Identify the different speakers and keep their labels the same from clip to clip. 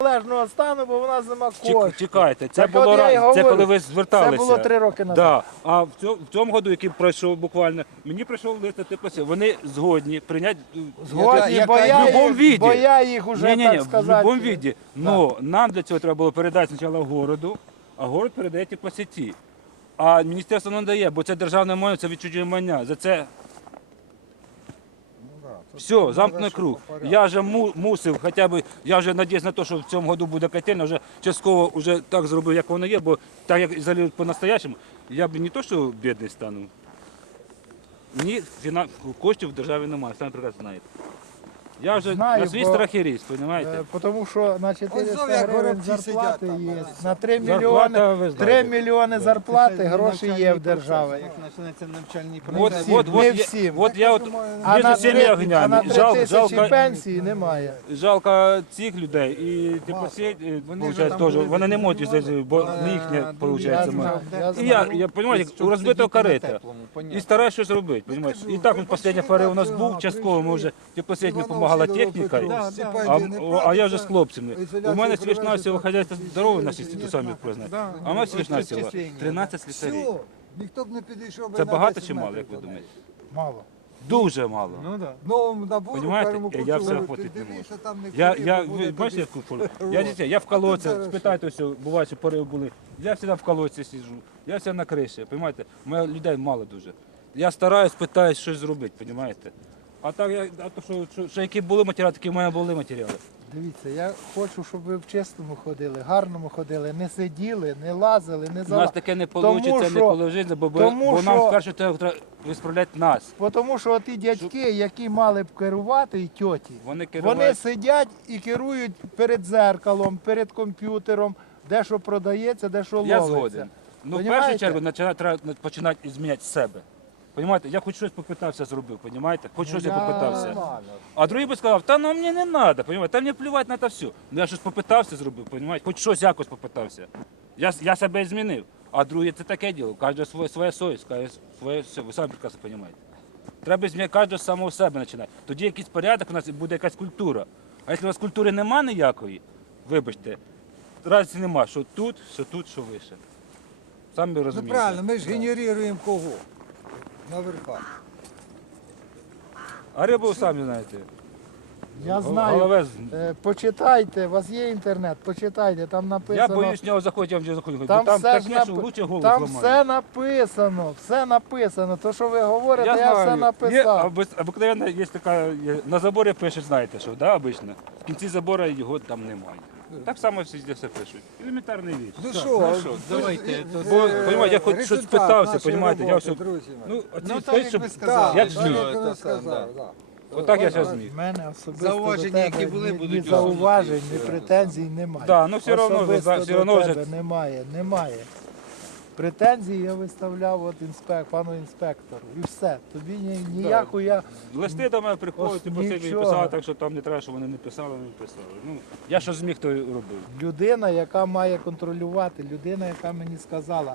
Speaker 1: належного стану, бо в нас нема коштів.
Speaker 2: Чекайте, це
Speaker 1: Так
Speaker 2: було
Speaker 1: от я й
Speaker 2: раз, це
Speaker 1: говорю,
Speaker 2: коли ви зверталися.
Speaker 1: Це було 3 роки назад.
Speaker 2: Да. А в цьому году, який пройшов буквально, мені прийшов лист, вони згодні прийняти
Speaker 1: Згодні, бо
Speaker 2: в будь-якому віді.
Speaker 1: бо я їх уже,
Speaker 2: Ні,
Speaker 1: так
Speaker 2: в
Speaker 1: сказати...
Speaker 2: будь-якому віді. Но нам для цього треба було передати спочатку городу, а город передає теплосеті. А міністерство не дає, бо це державне майно, це відчуження майна. За це все, замкнений круг. Я вже мусив, хоча б, я вже надіюсь на те, що в цьому году буде котельня, вже частково вже так зробив, як воно є, бо так як взагалі по-настоящему, я б не то, що бідний стану. Мені коштів в державі немає, самі прекрасно знаєте. Я вже
Speaker 1: Знаю,
Speaker 2: на свій
Speaker 1: бо-
Speaker 2: страх і ріст, розумієте?
Speaker 1: Тому що на 400 гривень зарплати є, на 3
Speaker 2: Зарплата, ви
Speaker 1: мільйони,
Speaker 2: знаєте.
Speaker 1: 3 мільйони зарплати гроші є в державі.
Speaker 3: Як почнеться навчальний
Speaker 2: От,
Speaker 3: процес.
Speaker 1: не всім.
Speaker 2: от я от
Speaker 1: А
Speaker 2: між
Speaker 1: на
Speaker 2: всіми
Speaker 1: 3
Speaker 2: огнями.
Speaker 1: тисячі пенсії немає.
Speaker 2: Жалко цих людей і теплосеть, виходить, теж, вони не можуть здесь, бо не їхнє, виходить.
Speaker 1: Я знаю.
Speaker 2: І я розумію, у розбитого карета. І стараюсь щось робити, розумієте? І так, останній фари у нас був, частково ми вже теплосеть не допомагала техніка, а я вже з хлопцями. У мене смішна всього хазяйство здорове на 6, самі признаєте. А у мене смішна всього 13 літрів.
Speaker 3: Ніхто б не підійшов би
Speaker 2: Це
Speaker 3: на
Speaker 2: багато
Speaker 3: 10
Speaker 2: чи мало,
Speaker 3: метрів
Speaker 2: як ви
Speaker 3: до неї.
Speaker 2: думаєте?
Speaker 1: Мало.
Speaker 2: Дуже мало.
Speaker 3: Новому набору,
Speaker 2: Понімаєте?
Speaker 3: першому
Speaker 2: Я
Speaker 3: курсу,
Speaker 2: все
Speaker 3: ти
Speaker 2: охотити не
Speaker 3: дивися,
Speaker 2: можу.
Speaker 3: там не
Speaker 2: Я,
Speaker 3: курі,
Speaker 2: я,
Speaker 3: бо буде
Speaker 2: ви бачите,
Speaker 3: тобі
Speaker 2: яку фолу? Я в колодці, спитайте ось, буває, що пориви були. Я завжди в колодці сиджу, я завжди на криші, розумієте? У мене людей мало дуже. Я стараюсь, питаюсь щось зробити, розумієте? А так, що які були матеріали, такі в мене були матеріали.
Speaker 1: Дивіться, я хочу, щоб ви в чистому ходили, гарному ходили, не сиділи, не лазили, не
Speaker 2: У нас
Speaker 1: залазили.
Speaker 2: таке не
Speaker 1: Тому
Speaker 2: вийде, не
Speaker 1: що-
Speaker 2: положиться, бо
Speaker 1: тому
Speaker 2: нам
Speaker 1: що-
Speaker 2: вперше треба висправляти нас.
Speaker 1: Тому що ті дядьки, які мали б керувати, і тьоті,
Speaker 2: Вони
Speaker 1: вони
Speaker 2: керують.
Speaker 1: сидять і керують перед дзеркалом, перед комп'ютером, де що продається, де що
Speaker 2: Я
Speaker 1: ловиться.
Speaker 2: згоден. Ну, в
Speaker 1: Понімаєте?
Speaker 2: першу чергу треба починати зміняти себе. Понімаєте? Я хоч щось попитався зробив, понімаєте? Хоч щось я попитався. А другий би сказав, та ну мені не треба, понімаєте? Та мені плювати на це все. Ну я щось попитався зробив, понімаєте? Хоч щось якось попитався. Я себе змінив. А другий це таке діло. Кожен своя совість, кожен своє все. Ви самі прекрасно розумієте. Треба змінити кожен з самого себе починати. Тоді якийсь порядок, у нас буде якась культура. А якщо у нас культури немає ніякої, вибачте, разниці нема, що тут, що вище. Самі
Speaker 3: Ну
Speaker 2: розумієте.
Speaker 3: правильно, ми ж генеруємо кого? На верхах.
Speaker 2: А рибу самі знаєте.
Speaker 1: Я знаю.
Speaker 2: Голове
Speaker 1: Почитайте, у вас є інтернет, почитайте, там
Speaker 2: Я
Speaker 1: написано.
Speaker 2: боюсь в нього заходити, я вже заходжу.
Speaker 1: Там
Speaker 2: Там
Speaker 1: все ж
Speaker 2: таке, що лучше голову
Speaker 1: там
Speaker 2: зламаю.
Speaker 1: все написано. То, що ви говорите, я,
Speaker 2: знаю.
Speaker 1: все
Speaker 2: Є,
Speaker 1: написав.
Speaker 2: обикновенно є така, на заборі пишуть, знаєте що, да, обично. В кінці забору його там немає. Так само всі все пишуть. Елементарний віч.
Speaker 3: Ну
Speaker 2: Все.
Speaker 3: що,
Speaker 2: давайте. Бо, понімаєте, я хоч щось
Speaker 3: результат
Speaker 2: питався,
Speaker 3: нашої
Speaker 2: понімаєте, я
Speaker 3: роботи,
Speaker 2: все...
Speaker 3: друзі мої.
Speaker 2: Ну, оці
Speaker 3: так,
Speaker 2: сказати,
Speaker 3: як
Speaker 2: щоб...
Speaker 3: ви сказали.
Speaker 2: Як
Speaker 3: Так,
Speaker 2: зміг.
Speaker 3: як ви сказали, так.
Speaker 2: Отак я зараз зміг.
Speaker 1: В мене особисто
Speaker 4: Зауваження,
Speaker 1: до тебе
Speaker 4: які були,
Speaker 1: ні
Speaker 4: будуть
Speaker 1: зауважень, ні претензій немає.
Speaker 2: Да, ну все одно,
Speaker 1: Особисто
Speaker 2: все
Speaker 1: до
Speaker 2: одно вже...
Speaker 1: тебе немає. Претензії я виставляв от пану інспектору. І все. Тобі ніяку я...
Speaker 2: Листи до мене приходять, і просили
Speaker 1: Нічого.
Speaker 2: писали, так що там не треба, щоб вони не писали, не писали. Ну, я що зміг, то і робив.
Speaker 1: Людина, яка має контролювати, людина, яка мені сказала,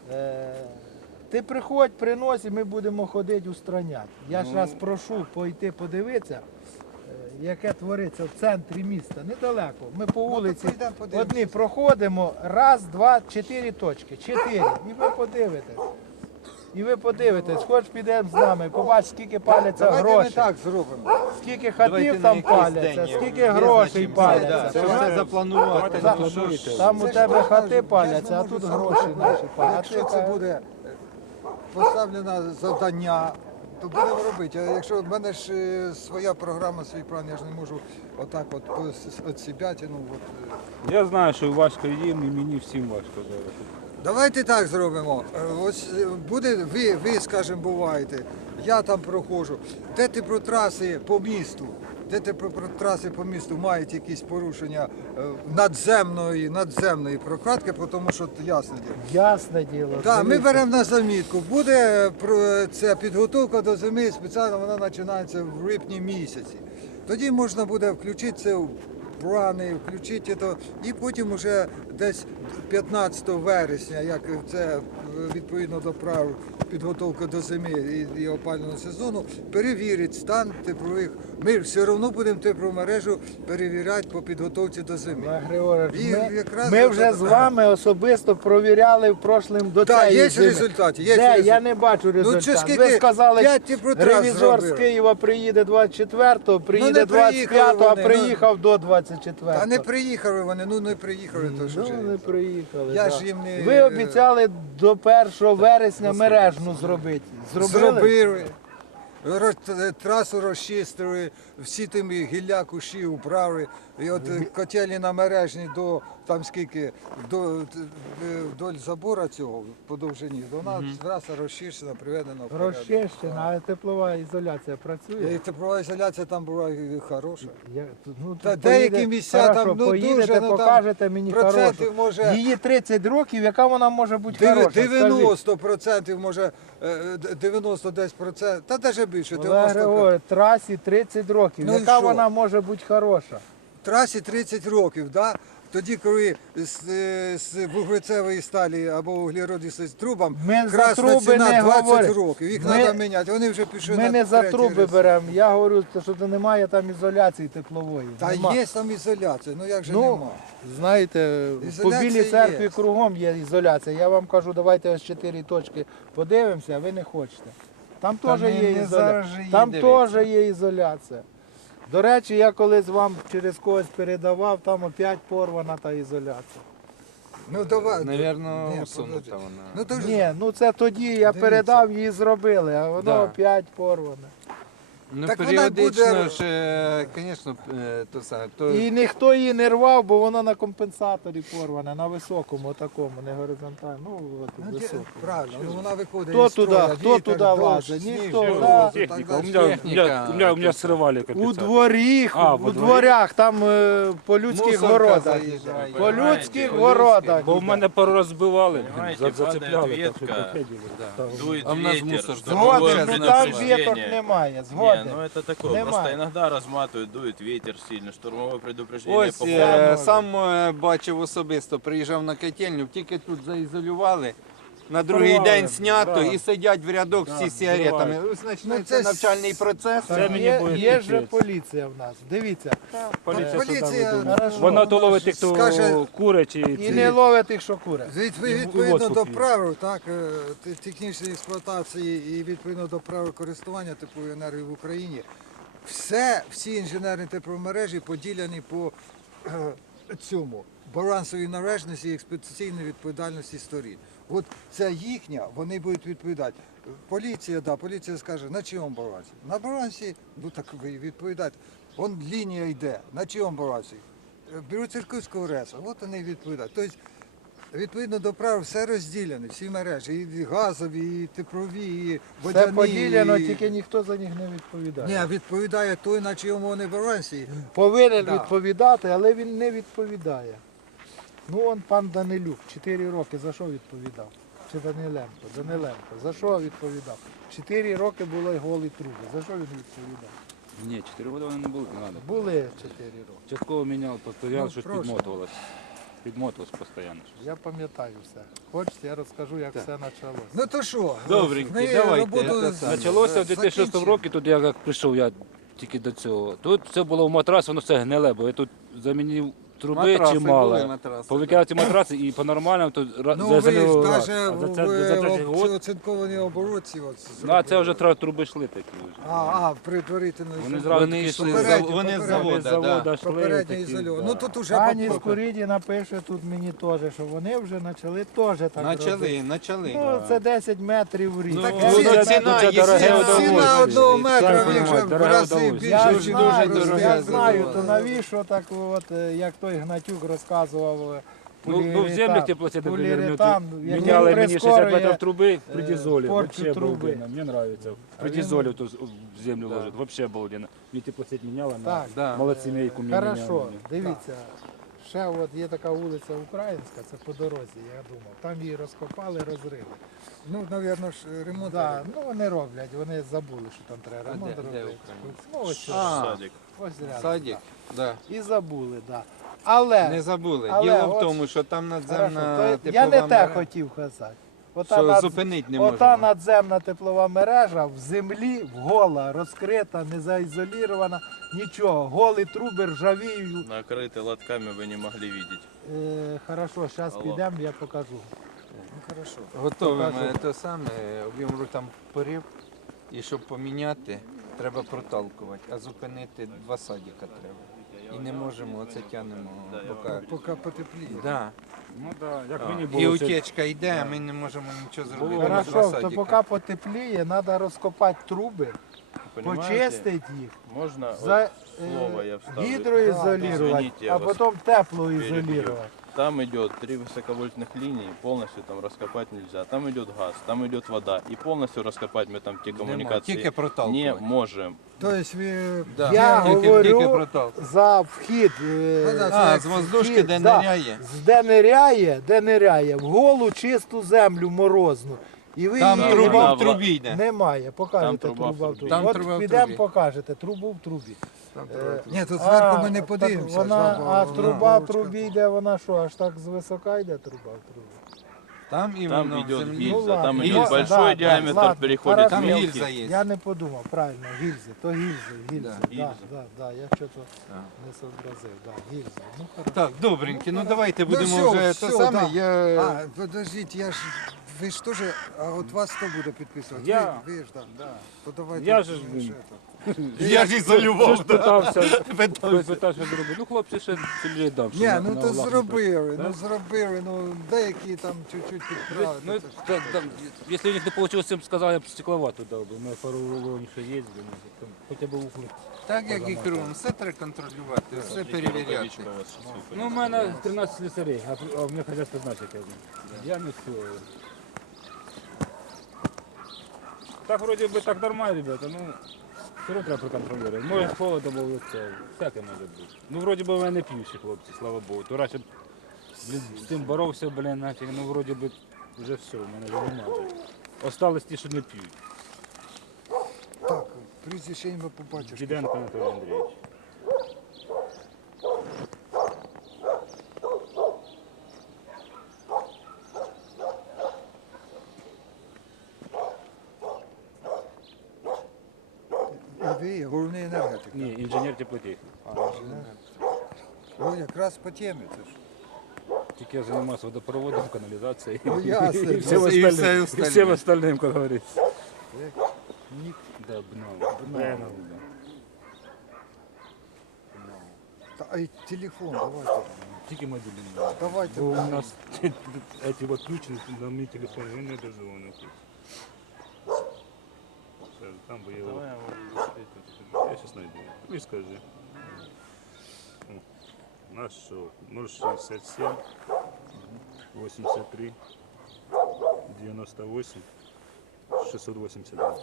Speaker 1: ти приходь, принось, і ми будемо ходити устраняти. Я ж раз прошу пойти подивитися, яке твориться в центрі міста, недалеко. Ми по вулиці
Speaker 3: поїдемо, подивимося.
Speaker 1: одні проходимо, раз, два, 4 точки, 4, і ви подивитесь. І ви подивитесь, хоч підемо з нами, побач, скільки паляться
Speaker 3: Давайте ми
Speaker 1: гроші,
Speaker 3: так зробимо.
Speaker 1: скільки
Speaker 4: Давайте
Speaker 1: хатів
Speaker 4: на
Speaker 1: там
Speaker 4: якийсь
Speaker 1: паляться,
Speaker 4: день
Speaker 1: скільки грошей
Speaker 4: визначимо.
Speaker 1: паляться.
Speaker 4: Це все запланувати.
Speaker 1: Там-
Speaker 2: заплануйте.
Speaker 1: Там у
Speaker 3: Це ж
Speaker 1: тебе
Speaker 3: можна
Speaker 1: хати
Speaker 3: ж,
Speaker 1: паляться,
Speaker 3: я
Speaker 1: а
Speaker 3: ж не
Speaker 1: тут
Speaker 3: можу
Speaker 1: гроші
Speaker 3: сам
Speaker 1: наші паляться.
Speaker 3: Якщо це буде поставлено завдання, то будемо робити. А якщо в мене ж своя програма, свій план, я ж не можу отак от себе, ну от.
Speaker 2: Я знаю, що важко їм і мені всім важко зараз.
Speaker 3: Давайте так зробимо. Ось буде, ви скажімо, буваєте, я там проходжу. Де ти про траси по місту? Де ти про траси по місту мають якісь порушення надземної прокладки, тому що ясне діло.
Speaker 1: Ясне діло.
Speaker 3: Так, ми
Speaker 1: дивіться.
Speaker 3: беремо на замітку. Буде ця підготовка до зими, спеціально вона починається в липні місяці. Тоді можна буде включити це в плани, включити це, і потім уже десь 15 вересня, як це відповідно до правил підготовки до зими і опалювального сезону, перевірить стан теплових Ми все одно будемо тепломережу перевіряти по підготовці до зими.
Speaker 1: Олег Григорович,
Speaker 3: І якраз
Speaker 1: ми
Speaker 3: от
Speaker 1: вже
Speaker 3: це
Speaker 1: з
Speaker 3: так.
Speaker 1: вами особисто провіряли в прошлим до
Speaker 3: Так,
Speaker 1: цієї
Speaker 3: є
Speaker 1: зими.
Speaker 3: результати, є
Speaker 1: Де?
Speaker 3: результати.
Speaker 1: Я не бачу
Speaker 3: Ну,
Speaker 1: результатів.
Speaker 3: чи скільки?
Speaker 1: Ви сказали,
Speaker 3: 5 теплотрас
Speaker 1: ревізор з
Speaker 3: зробили.
Speaker 1: Києва приїде 24-го, приїде
Speaker 3: не приїхали
Speaker 1: 25-го, а
Speaker 3: вони,
Speaker 1: приїхав до 24-го.
Speaker 3: Та не приїхали вони, ну не приїхали, то що
Speaker 1: Ну,
Speaker 3: ж.
Speaker 1: не приїхали.
Speaker 3: Я
Speaker 1: да.
Speaker 3: ж їм не-
Speaker 1: Ви обіцяли до 1 вересня мережну зробити.
Speaker 3: Зробили. Трасу розчистили, всі тим гілля кущі убрали. І от котельні на мережні до там скільки вдоль забора цього по довжині, вона траса розчищена, приведена в порядок.
Speaker 1: Розчищена, а теплова ізоляція працює.
Speaker 3: І теплова ізоляція там була хороша.
Speaker 1: Ну,
Speaker 3: Та
Speaker 1: тут
Speaker 3: деякі
Speaker 1: поїде-
Speaker 3: місця
Speaker 1: хорошо,
Speaker 3: там, ну,
Speaker 1: поїдете,
Speaker 3: дуже, ну, там
Speaker 1: покажете мені
Speaker 3: процентів
Speaker 1: хорошу.
Speaker 3: може-
Speaker 1: Її 30 років, яка вона може бути хороша? Скажіть.
Speaker 3: 90%, може 90 десь процент, та навіть більше,
Speaker 1: Олег
Speaker 3: 90%.
Speaker 1: Григорович, трасі 30 років,
Speaker 3: Ну і
Speaker 1: яка
Speaker 3: що?
Speaker 1: вона може бути хороша?
Speaker 3: Трасі 30 років, да? Тоді, коли з вуглецевої сталі або вуглеродистої з трубам,
Speaker 1: Ми за
Speaker 3: красна
Speaker 1: труби
Speaker 3: ціна
Speaker 1: не
Speaker 3: 20
Speaker 1: говоримо.
Speaker 3: років, їх
Speaker 1: Ми-
Speaker 3: треба міняти, вони вже пішли
Speaker 1: Ми
Speaker 3: на
Speaker 1: не за
Speaker 3: третій
Speaker 1: труби
Speaker 3: рейс.
Speaker 1: беремо, я говорю, що немає там ізоляції теплової.
Speaker 3: Та
Speaker 1: Нема.
Speaker 3: є там ізоляція, ну як же
Speaker 1: Ну,
Speaker 3: нема?
Speaker 1: знаєте, по
Speaker 3: Ізоляція
Speaker 1: Білій церкві
Speaker 3: є.
Speaker 1: кругом є ізоляція. Я вам кажу, давайте ось 4 точки подивимося, а ви не хочете. Там теж
Speaker 4: не-
Speaker 1: є
Speaker 4: не
Speaker 1: ізоляція.
Speaker 4: зараз же її
Speaker 1: Там
Speaker 4: дивитися.
Speaker 1: теж є ізоляція. До речі, я колись вам через когось передавав, там опять порвана та ізоляція.
Speaker 3: Ну давай.
Speaker 4: Наверно,
Speaker 3: Ні,
Speaker 4: усунута
Speaker 3: подожди.
Speaker 4: вона.
Speaker 3: Ну, то ж-
Speaker 1: Ні, ну це тоді я
Speaker 3: Дивіться.
Speaker 1: передав, її зробили, а воно
Speaker 4: Да.
Speaker 1: опять порване.
Speaker 4: Ну,
Speaker 3: Так вона
Speaker 4: періодично
Speaker 3: буде-
Speaker 4: ж, звісно, то саме. То...
Speaker 1: І ніхто її не рвав, бо воно на компенсаторі порване, на високому такому, не горизонтальному, ну от
Speaker 3: Ну,
Speaker 1: високому.
Speaker 3: правильно, ну вона виходить
Speaker 1: Хто
Speaker 3: із строя,
Speaker 1: туди- хто
Speaker 3: вітер,
Speaker 1: туди
Speaker 3: дощ,
Speaker 1: лазить?
Speaker 3: сніг,
Speaker 1: Ніхто,
Speaker 3: мороз,
Speaker 1: да.
Speaker 3: і так
Speaker 2: Техніка. У
Speaker 3: далі.
Speaker 2: меня,
Speaker 4: Техніка,
Speaker 2: у меня срывали
Speaker 1: У
Speaker 2: компенсатор.
Speaker 1: дворі,
Speaker 2: А,
Speaker 1: у
Speaker 2: во дворі?
Speaker 1: дворях, там по людських
Speaker 4: Мусорка
Speaker 1: городах.
Speaker 4: заїжджає.
Speaker 1: По людських
Speaker 4: По
Speaker 1: городах.
Speaker 2: Бо в мене пару раз збивали,
Speaker 5: Понимаете,
Speaker 2: зацепляли,
Speaker 5: падает
Speaker 2: так що
Speaker 5: ветка.
Speaker 2: походили.
Speaker 5: Дует
Speaker 4: А в нас
Speaker 5: ветер,
Speaker 4: мусор
Speaker 5: что
Speaker 1: Згоден,
Speaker 5: другое
Speaker 1: ну там
Speaker 5: предупреждение.
Speaker 1: віток немає,
Speaker 5: Не,
Speaker 1: згоден.
Speaker 5: ну это такое,
Speaker 1: Нема.
Speaker 5: просто иногда разматывают, дует ветер сильно, штурмовое предупреждение
Speaker 4: Ось
Speaker 5: по
Speaker 4: сам бачив особисто, приїжджав на котельню, тільки тут заізолювали. На другий
Speaker 2: Порвали,
Speaker 4: день знято
Speaker 2: да.
Speaker 4: і сидять в рядок всі з сигаретами.
Speaker 1: Ну,
Speaker 4: Починається навчальний процес.
Speaker 2: Це мені
Speaker 1: Є,
Speaker 2: буде
Speaker 1: є же
Speaker 2: піпець.
Speaker 1: поліція в нас, дивіться.
Speaker 2: Поліція
Speaker 3: Поліція,
Speaker 2: сюди ведуть.
Speaker 1: Хорошо.
Speaker 2: Вона то ловить тих, хто
Speaker 3: Скаже-
Speaker 2: курить
Speaker 1: І не ловить тих, що курять.
Speaker 3: Відповідно
Speaker 2: водку
Speaker 3: до
Speaker 2: п'ють.
Speaker 3: правил так, технічної експлуатації і відповідно до правил користування тепловою енергією в Україні, всі інженерні тепломережі поділені по цьому балансовій належності і експлуатаційній відповідальності сторін. От це їхня, вони будуть відповідати. Поліція, да, поліція скаже, на чийому балансі? На балансі, ну так ви відповідаєте. Вон лінія йде, на чийому балансі? Бюро Цирківського РЕСу, от вони відповідають. Тобто, відповідно до правил, все розділено, всі мережі, і газові, і теплові, і водяні.
Speaker 1: Це поділено,
Speaker 3: і-
Speaker 1: тільки ніхто за них не відповідає.
Speaker 3: Ні, відповідає той, на чийому вони балансі.
Speaker 1: Повинен
Speaker 3: Да.
Speaker 1: відповідати, але він не відповідає. Ну, он пан Данилюк, 4 роки за що відповідав? Чи Даниленко, за що відповідав? 4 роки були голі труби, за що він відповідав?
Speaker 2: Ні, 4 роки вони не були, не треба.
Speaker 1: Були 4 роки.
Speaker 2: Частково міняв, постійно
Speaker 3: Ну,
Speaker 2: щось
Speaker 3: прошу.
Speaker 2: підмотувалось. Підмотувалось постійно.
Speaker 1: Я пам'ятаю все. Хочете, я розкажу, як все почалося.
Speaker 3: Ну то що?
Speaker 4: Добренько,
Speaker 3: ми
Speaker 4: давайте,
Speaker 3: роботу
Speaker 4: це саме.
Speaker 2: Почалося в 2006
Speaker 3: закінчимо.
Speaker 2: році, тут я як прийшов, я тільки до цього. Тут все було в матрас, воно все гниле, бо я тут замінив труби
Speaker 4: Матраци
Speaker 2: чимало.
Speaker 4: були, матраци,
Speaker 2: Повикидав ці матраци і по-нормальному тут
Speaker 3: Ну ви ж
Speaker 2: залив
Speaker 3: навіть
Speaker 2: раз. А за третій
Speaker 3: в
Speaker 2: год,
Speaker 3: оцинкованій оборудці.
Speaker 2: ну а це вже труби йшли такі вже.
Speaker 3: Предварительно.
Speaker 2: Вони зразу
Speaker 4: Вони
Speaker 2: такі
Speaker 4: йшли,
Speaker 3: Попередньо,
Speaker 4: вони з
Speaker 3: попередньо.
Speaker 4: завода, да.
Speaker 2: йшли.
Speaker 3: Попередньо
Speaker 2: такі,
Speaker 3: ізольовано.
Speaker 2: да.
Speaker 3: Ну тут уже
Speaker 1: Пані
Speaker 3: по-
Speaker 1: Скуріді пише тут мені теж, що вони вже почали теж так робити.
Speaker 4: Почали.
Speaker 1: Ну, це 10 метрів в рік.
Speaker 4: Ну,
Speaker 3: Так,
Speaker 4: ну,
Speaker 3: ціна-
Speaker 4: ціна,
Speaker 2: це
Speaker 4: є
Speaker 2: дороге
Speaker 4: ціна.
Speaker 2: удовольствие.
Speaker 3: Ціна одного
Speaker 2: І
Speaker 3: метра
Speaker 2: самі
Speaker 3: вже
Speaker 2: розумієте,
Speaker 3: в
Speaker 2: дороге
Speaker 3: рази
Speaker 2: удовольствие.
Speaker 1: Я
Speaker 3: більше,
Speaker 1: знаю,
Speaker 3: дуже дороге.
Speaker 1: я знаю, то
Speaker 3: здорово.
Speaker 1: навіщо так от, як той Гнатюк розказував.
Speaker 2: Ну в землях теплоцети, наприклад,
Speaker 1: поліуретан, як
Speaker 2: міняли
Speaker 1: він
Speaker 2: мені 60
Speaker 1: прискорює,
Speaker 2: метрів труби в придізолі.
Speaker 1: порчу
Speaker 2: Вообще
Speaker 1: труби.
Speaker 2: обалденно. Мені нравится. В придізолі тут в землю ложать. Вообще обалденно. Мені теплоцет міняла,
Speaker 1: Так,
Speaker 4: да.
Speaker 2: молодсімейку мені
Speaker 1: Хорошо,
Speaker 2: міняли.
Speaker 1: дивіться. Ще от є така вулиця Українська, це по дорозі, я думав. Там її розкопали, розрили.
Speaker 3: Ну, навірно ж, ремонт.
Speaker 1: Да, ну вони роблять, вони забули, що там треба ремонт
Speaker 4: де
Speaker 1: робити.
Speaker 4: Українська?
Speaker 1: Ну, ось,
Speaker 4: А,
Speaker 5: садик.
Speaker 1: ось рядом.
Speaker 4: Садик, да.
Speaker 1: І забули, так. Да. Але,
Speaker 4: Не забули.
Speaker 1: але
Speaker 4: Діло в
Speaker 1: от-
Speaker 4: тому, що там
Speaker 1: хорошо,
Speaker 4: надземна
Speaker 1: то я
Speaker 4: теплова
Speaker 1: не те
Speaker 4: мережа.
Speaker 1: хотів казати.
Speaker 4: що зупинити не
Speaker 1: Ота
Speaker 4: можемо.
Speaker 1: надземна теплова мережа в землі гола, розкрита, не заізолірована, нічого. Голі труби ржавіють.
Speaker 5: Накрыты лотками вы не могли видеть.
Speaker 1: Хорошо, зараз
Speaker 5: Алло.
Speaker 1: підемо, я покажу.
Speaker 3: Ну, хорошо.
Speaker 4: Готовимо
Speaker 1: Покажу.
Speaker 4: те саме, об'ємру там порив, і щоб поміняти, треба проталкувати, а зупинити 2 садика треба. І не можемо, оце тягнемо бока.
Speaker 3: Поки потепліє.
Speaker 4: Да.
Speaker 2: Ну так, як
Speaker 4: А,
Speaker 2: мені
Speaker 4: і
Speaker 2: було. це-
Speaker 4: утечка йде, а ми не можемо нічого зробити. на 2
Speaker 1: Хорошо, то
Speaker 4: садика.
Speaker 1: поки потепліє, треба розкопати труби,
Speaker 5: Понимаете?
Speaker 1: почистити їх,
Speaker 5: Можно
Speaker 1: за,
Speaker 5: слово я вставлю?
Speaker 1: гідроізолірувати,
Speaker 5: Извините, я
Speaker 1: а
Speaker 5: вас
Speaker 1: потім теплоізолірувати.
Speaker 5: Там идет 3 высоковольтных линии, полностью там раскопать нельзя. Там идет газ, там идет вода. И полностью раскопать мы там те
Speaker 4: Нема,
Speaker 5: коммуникации
Speaker 4: тільки проталкувати.
Speaker 5: не можем.
Speaker 3: Тобто ви...
Speaker 4: Да.
Speaker 1: Я
Speaker 4: тільки
Speaker 1: говорю
Speaker 4: проталкувати.
Speaker 1: за вхід.
Speaker 3: да,
Speaker 4: А, з воздушки,
Speaker 1: вхід,
Speaker 4: де
Speaker 1: да.
Speaker 4: ниряє.
Speaker 1: Де ниряє, в голу чисту землю морозну. І ви
Speaker 4: Там
Speaker 1: її
Speaker 4: труба
Speaker 5: вона
Speaker 4: в трубі йде.
Speaker 1: немає. Покажете
Speaker 5: Там труба в
Speaker 1: труба в
Speaker 5: трубі.
Speaker 1: трубі.
Speaker 4: Там
Speaker 1: От
Speaker 4: труба в
Speaker 1: підемо,
Speaker 4: трубі.
Speaker 1: покажете трубу в трубі.
Speaker 3: Ні, тут зверху ми не
Speaker 1: так
Speaker 3: подивимося.
Speaker 1: Вона,
Speaker 3: бо
Speaker 1: а
Speaker 3: вона
Speaker 1: труба в
Speaker 3: вовчка.
Speaker 1: трубі йде, вона що, аж так звисока йде труба в трубі?
Speaker 4: Там
Speaker 5: Там
Speaker 4: іменно в
Speaker 5: идет
Speaker 4: землі.
Speaker 1: Ну,
Speaker 5: гильза, там
Speaker 1: ладно.
Speaker 5: идет
Speaker 4: Гильза,
Speaker 5: большой
Speaker 1: да,
Speaker 5: диаметр,
Speaker 1: ладно,
Speaker 5: переходит
Speaker 1: хорошо.
Speaker 4: Там
Speaker 5: в мелкий.
Speaker 4: гільза є.
Speaker 1: Я не подумав, правильно, гільзи, то гільзи.
Speaker 4: Да,
Speaker 1: Да, я щось не сообразив, да, гільзи. Ну, хорошо.
Speaker 4: Так, добренькі, ну давайте
Speaker 3: Ну,
Speaker 4: будемо
Speaker 3: всьо,
Speaker 4: вже
Speaker 3: всьо,
Speaker 4: те саме.
Speaker 3: да.
Speaker 4: Я...
Speaker 3: А, подождіть, ви ж теж, а от вас хто буде підписувати?
Speaker 2: Я.
Speaker 3: Ви ж, так. Да. То давайте.
Speaker 2: Я ж-
Speaker 3: ми ж
Speaker 4: Я ж ізолював.
Speaker 2: Питався зробити. Ну, хлопці ще цілі дам. що
Speaker 3: Ні,
Speaker 2: на-
Speaker 3: ну
Speaker 2: на
Speaker 3: то
Speaker 2: власну
Speaker 3: зробили,
Speaker 2: Да?
Speaker 3: ну деякі там чуть-чуть підправили.
Speaker 2: Ну, так, там, если у них не получилось, им сказал, я бы стекловату дал бы. У меня пару уровней еще есть, там, хотя бы углы.
Speaker 4: Так як і кругом, все треба контролювати, все перевіряти.
Speaker 5: Рукавичка у вас чувствую.
Speaker 2: Ну, у меня 13 слесарей, а у меня хозяйство значит один. Я не все. Так вроде бы так нормально, ребята, ну, все равно треба проконтролювати. Може з холодом було це, всяке може бути. Ну, вроді би, в мене п'ющі хлопці, слава Богу. То раніше з тим боровся, блін, нафіг, ну, вроді би, вже все, в мене вже немає. Осталось ті, що не п'ють.
Speaker 3: Так, прізвище ім'я по батюшці.
Speaker 2: Діденко Анатолій Андрійович.
Speaker 3: І ви головний енергетик.
Speaker 2: Ні, інженер теплотехнік.
Speaker 3: Ну, якраз по темі. Це ж.
Speaker 2: Тільки я займаюся водопроводом, каналізацією.
Speaker 3: Ну, ясно.
Speaker 2: І всім
Speaker 4: І все
Speaker 2: остальним, і
Speaker 4: остальне.
Speaker 2: всім остальним, як говориться.
Speaker 3: Нік.
Speaker 2: Да, Бнов.
Speaker 3: Та, а й телефон, давайте.
Speaker 2: Тільки мобільний.
Speaker 3: Давайте.
Speaker 2: Бо у нас эти вот ключи на мій телефон, він не дозволений. Там би його... Я сейчас найду. І скажи. О, нашел. 067 83 98 682.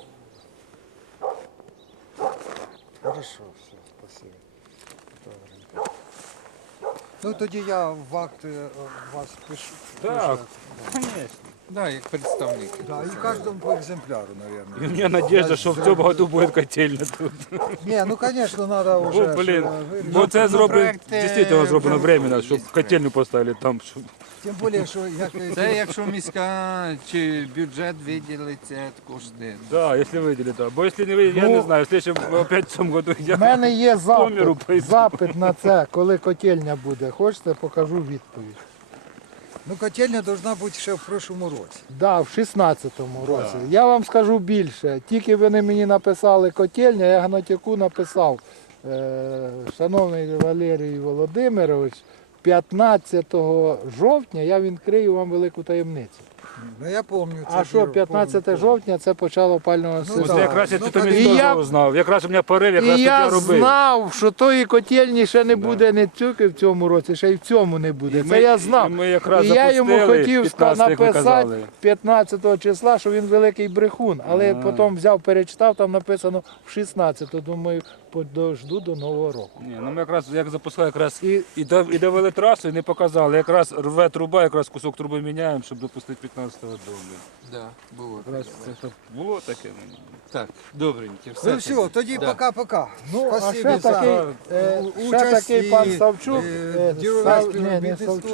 Speaker 3: Хорошо, все, спасибо. Добренько. Ну тоді я в акт вас пишу.
Speaker 2: Так, конечно.
Speaker 4: Да, як представники.
Speaker 3: Да, і кожному по екземпляру,
Speaker 2: И у
Speaker 3: наверное.
Speaker 2: меня надежда, что в цьому году будет котельня тут.
Speaker 3: Ні, ну звісно, треба вже.
Speaker 2: О, блін.
Speaker 3: щоб
Speaker 2: Бо це зроблено,
Speaker 4: проект,
Speaker 2: дійсно зроблено
Speaker 4: вже
Speaker 2: временно, щоб котельню поставили там. Щоб...
Speaker 3: Тим більше, що як
Speaker 4: Це якщо міська чи бюджет виділиться кошти.
Speaker 2: Да, если выделили, да. Бо если не выделили, я не знаю, в следующем, опять в цьому году я...
Speaker 1: У мене є
Speaker 2: По міру пойду.
Speaker 1: запит на це, коли котельня буде. Хочете, покажу відповідь.
Speaker 3: ну котельня повинна бути ще в прошлому році.
Speaker 1: Да, в 16-му році. Я вам скажу більше. Тільки вони мені написали котельня, я Гнатюку написав, шановний Валерій Володимирович, 15 жовтня я відкрию вам велику таємницю.
Speaker 3: Ну я пам'ятаю.
Speaker 1: А що 15 жовтня це почало опалювального сезону.
Speaker 2: Ось якраз я
Speaker 3: Ну,
Speaker 2: тут
Speaker 3: так,
Speaker 1: і я-
Speaker 2: місто знав, якраз у мене порив, якраз
Speaker 1: І
Speaker 2: тут
Speaker 1: я
Speaker 2: я робив.
Speaker 1: знав, що тої котельні ще не буде не тільки в цьому році, ще й в цьому не буде.
Speaker 2: І
Speaker 1: Це
Speaker 2: ми-
Speaker 1: я знав.
Speaker 2: і ми якраз
Speaker 1: І я йому
Speaker 2: запустили
Speaker 1: хотів
Speaker 2: 15, як ви
Speaker 1: написати
Speaker 2: казали.
Speaker 1: 15 числа, що він великий брехун, але потім взяв, перечитав, там написано в 16. Думаю, подожду до Нового року.
Speaker 2: Ні, ну ми якраз як запускали, якраз
Speaker 1: І
Speaker 2: і довели трасу, і не показали. Якраз рве труба, якраз кусок труби міняємо, щоб допустити 15-го дому.
Speaker 4: Да, було.
Speaker 2: Якраз це щоб було таке.
Speaker 4: Так, добренькі, все.
Speaker 3: Ну все, тоді
Speaker 4: Да.
Speaker 3: пока-пока.
Speaker 1: Ну, а
Speaker 3: Спасибо
Speaker 1: ще
Speaker 3: за
Speaker 1: такий, ще
Speaker 3: участь
Speaker 1: такий
Speaker 3: і,
Speaker 1: пан Савчук,
Speaker 3: ділове
Speaker 1: ні, не
Speaker 3: співробітництво.
Speaker 1: Савчук,